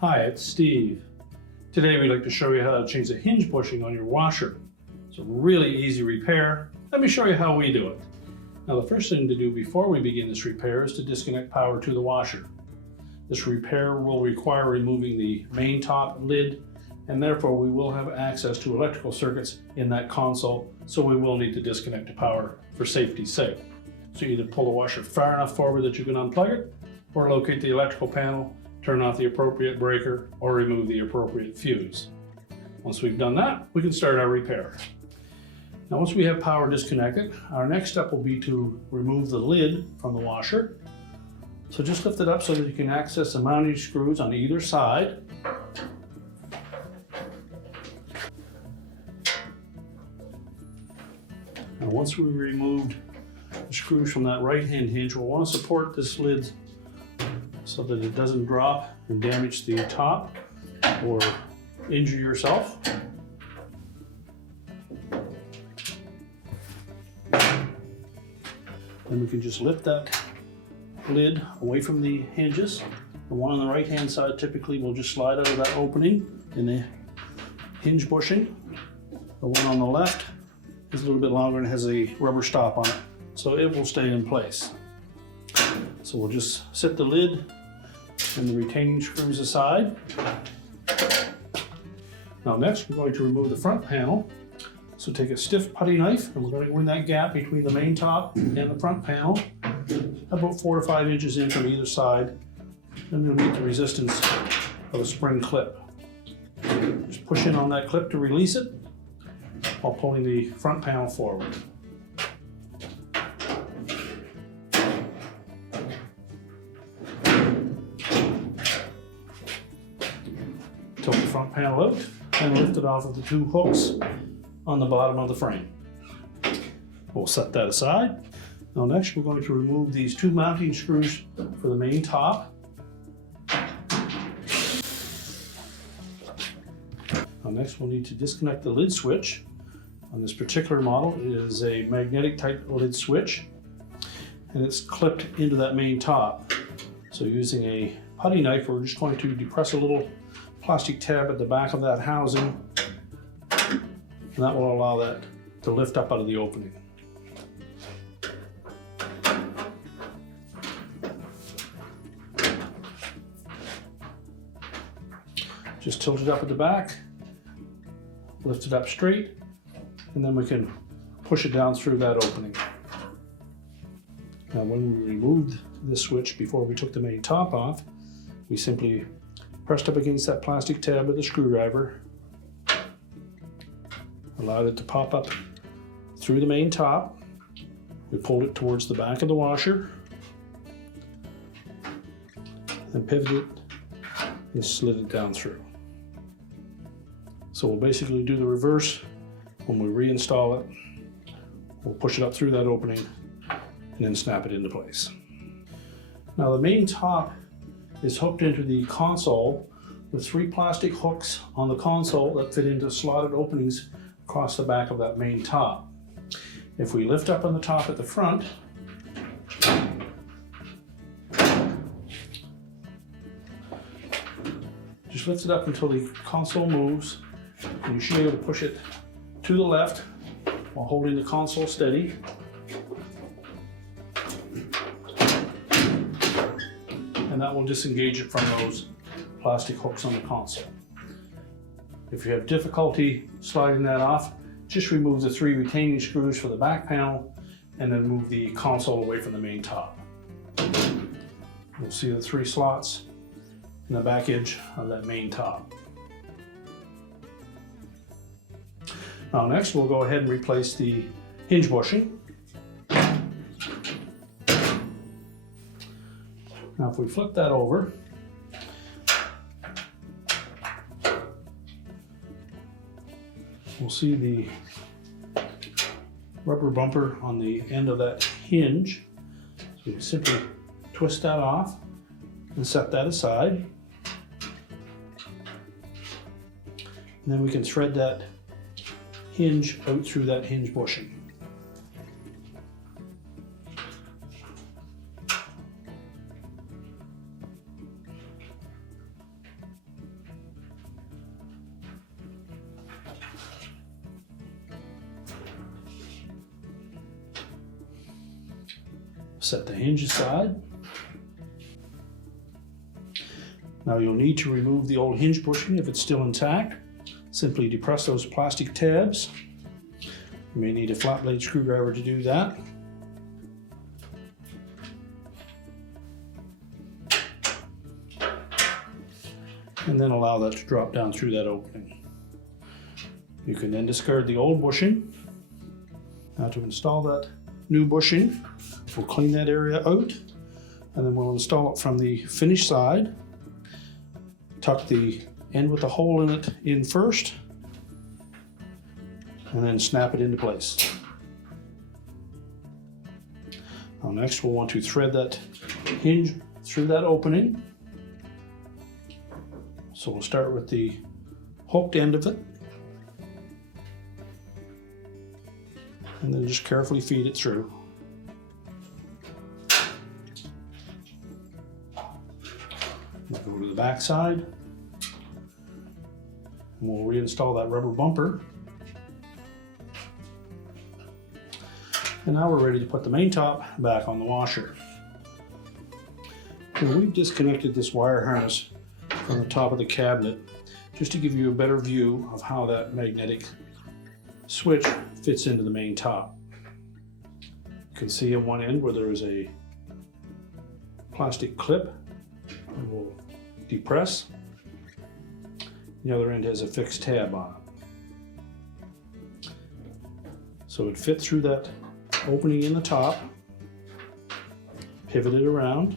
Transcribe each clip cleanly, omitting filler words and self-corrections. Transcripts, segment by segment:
Hi, it's Steve. Today we'd like to show you how to change the hinge bushing on your washer. It's a really easy repair. Let me show you how we do it. Now the first thing to do before we begin this repair is to disconnect power to the washer. This repair will require removing the main top lid, and therefore we will have access to electrical circuits in that console, so we will need to disconnect the power for safety's sake. So either pull the washer far enough forward that you can unplug it, or locate the electrical panel, turn off the appropriate breaker, or remove the appropriate fuse. Once we've done that, we can start our repair. Now once we have power disconnected, our next step will be to remove the lid from the washer. So just lift it up so that you can access the mounting screws on either side. And once we've removed the screws from that right-hand hinge, we'll want to support this lid so that it doesn't drop and damage the top or injure yourself. Then we can just lift that lid away from the hinges. The one on the right-hand side typically will just slide out of that opening in the hinge bushing. The one on the left is a little bit longer and has a rubber stop on it, so it will stay in place. So we'll just set the lid and the retaining screws aside. Now next we're going to remove the front panel. So take a stiff putty knife and we're going to go in that gap between the main top and the front panel, about 4 to 5 inches in from either side. Then we'll meet the resistance of a spring clip. Just push in on that clip to release it while pulling the front panel forward. Tilt the front panel out and lift it off of the 2 hooks on the bottom of the frame. We'll set that aside. Now next we're going to remove these 2 mounting screws for the main top. Now next we'll need to disconnect the lid switch. On this particular model, it is a magnetic type lid switch, and it's clipped into that main top. So using a putty knife, we're just going to depress a little plastic tab at the back of that housing, and that will allow that to lift up out of the opening. Just tilt it up at the back, lift it up straight, and then we can push it down through that opening. Now when we removed this switch before we took the main top off, we simply pressed up against that plastic tab with the screwdriver, allowed it to pop up through the main top. We pulled it towards the back of the washer, then pivoted it and slid it down through. So we'll basically do the reverse. When we reinstall it, we'll push it up through that opening and then snap it into place. Now the main top is hooked into the console with 3 plastic hooks on the console that fit into slotted openings across the back of that main top. If we lift up on the top at the front, just lift it up until the console moves, and you should be able to push it to the left while holding the console steady. And that will disengage it from those plastic hooks on the console. If you have difficulty sliding that off, just remove the 3 retaining screws for the back panel and then move the console away from the main top. You'll see the 3 slots in the back edge of that main top. Now next we'll go ahead and replace the hinge bushing. Now if we flip that over, we'll see the rubber bumper on the end of that hinge. So you simply twist that off and set that aside. And then we can thread that hinge out through that hinge bushing. Set the hinge aside. Now you'll need to remove the old hinge bushing if it's still intact. Simply depress those plastic tabs. You may need a flat blade screwdriver to do that. And then allow that to drop down through that opening. You can then discard the old bushing. Now to install that new bushing, we'll clean that area out, and then we'll install it from the finished side. Tuck the end with the hole in it in first, and then snap it into place. Now next we'll want to thread that hinge through that opening. So we'll start with the hooked end of it, and then just carefully feed it through. We'll go to the back side, and we'll reinstall that rubber bumper. And now we're ready to put the main top back on the washer. Now we've disconnected this wire harness from the top of the cabinet just to give you a better view of how that magnetic switch fits into the main top. You can see on one end where there is a plastic clip that will depress. The other end has a fixed tab on it. So it fits through that opening in the top, pivot it around,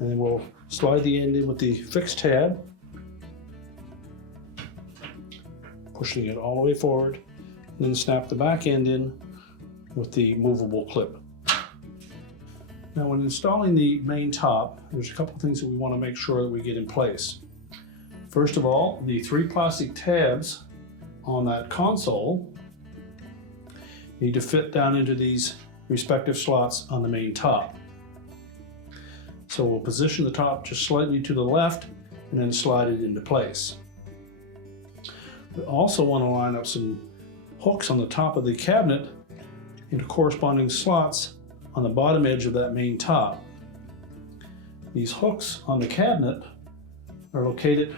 and then we'll slide the end in with the fixed tab, pushing it all the way forward, and then snap the back end in with the movable clip. Now when installing the main top, there's a couple of things that we want to make sure that we get in place. First of all, the 3 plastic tabs on that console need to fit down into these respective slots on the main top. So we'll position the top just slightly to the left and then slide it into place. We also want to line up some hooks on the top of the cabinet into corresponding slots on the bottom edge of that main top. These hooks on the cabinet are located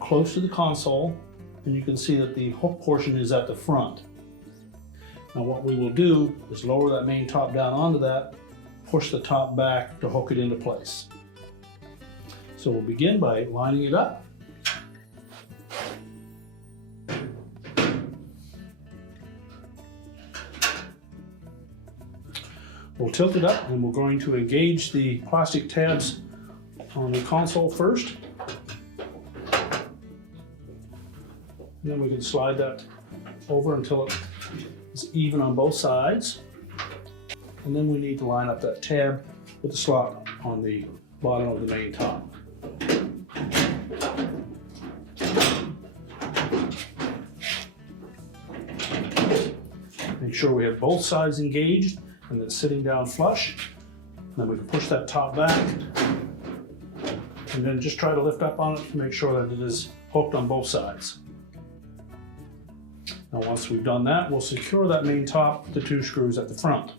close to the console, and you can see that the hook portion is at the front. Now what we will do is lower that main top down onto that, push the top back to hook it into place. So we'll begin by lining it up. We'll tilt it up and we're going to engage the plastic tabs on the console first. And then we can slide that over until it is even on both sides. And then we need to line up that tab with the slot on the bottom of the main top. Make sure we have both sides engaged and that it's sitting down flush. And then we can push that top back and then just try to lift up on it to make sure that it is hooked on both sides. Now once we've done that, we'll secure that main top with the 2 screws at the front.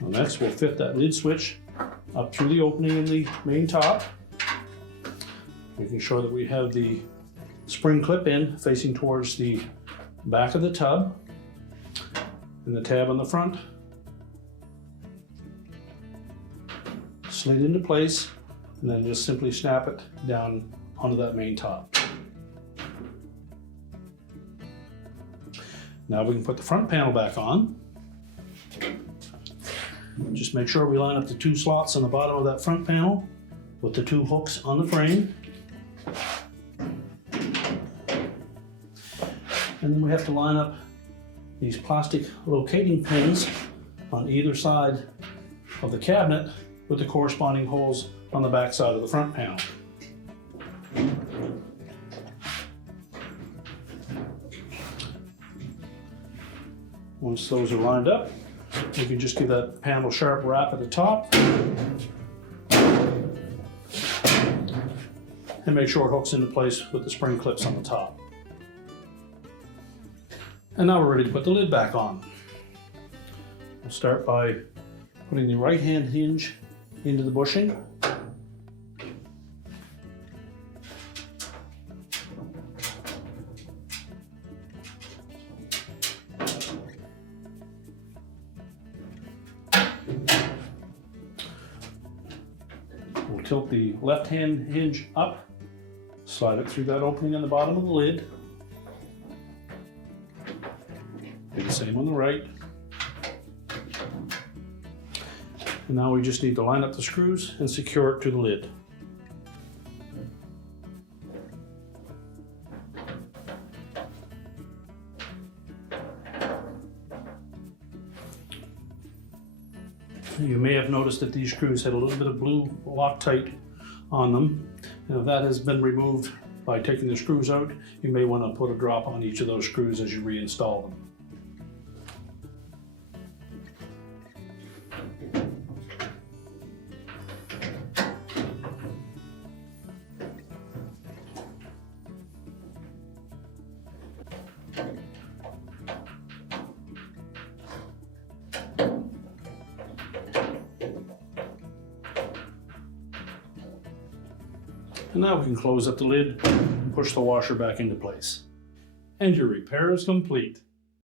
Now next we'll fit that lid switch up through the opening in the main top, making sure that we have the spring clip in facing towards the back of the tub and the tab on the front. Slid into place and then just simply snap it down onto that main top. Now we can put the front panel back on. Just make sure we line up the 2 slots on the bottom of that front panel with the 2 hooks on the frame. And then we have to line up these plastic locating pins on either side of the cabinet with the corresponding holes on the back side of the front panel. Once those are lined up, you can just give that panel a sharp wrap at the top and make sure it hooks into place with the spring clips on the top. And now we're ready to put the lid back on. We'll start by putting the right hand hinge into the bushing. We'll tilt the left hand hinge up, slide it through that opening on the bottom of the lid. Do the same on the right. And now we just need to line up the screws and secure it to the lid. You may have noticed that these screws had a little bit of blue Loctite on them. And if that has been removed by taking the screws out, you may want to put a drop on each of those screws as you reinstall them. And now we can close up the lid and push the washer back into place. And your repair is complete.